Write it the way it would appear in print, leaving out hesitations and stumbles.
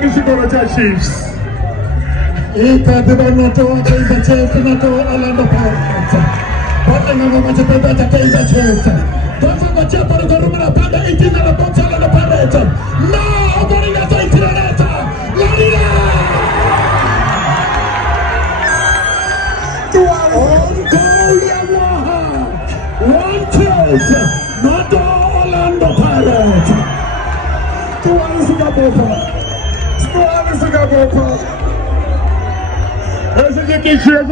isikolo cha Chiefs. Ikabibanoto Kaizer Chiefs nato Orlando Pirates. Bwana ngoma machepeta cha Kaizer Chiefs. Kwanza ngachia pale kwa rumana panda 18 na box Orlando Pirates. No, bali ya zaidi leta. Lalila. On goal ya Waha. One chance. Nato Orlando Pirates. Tuwani suka bopa. Ese je kishi ya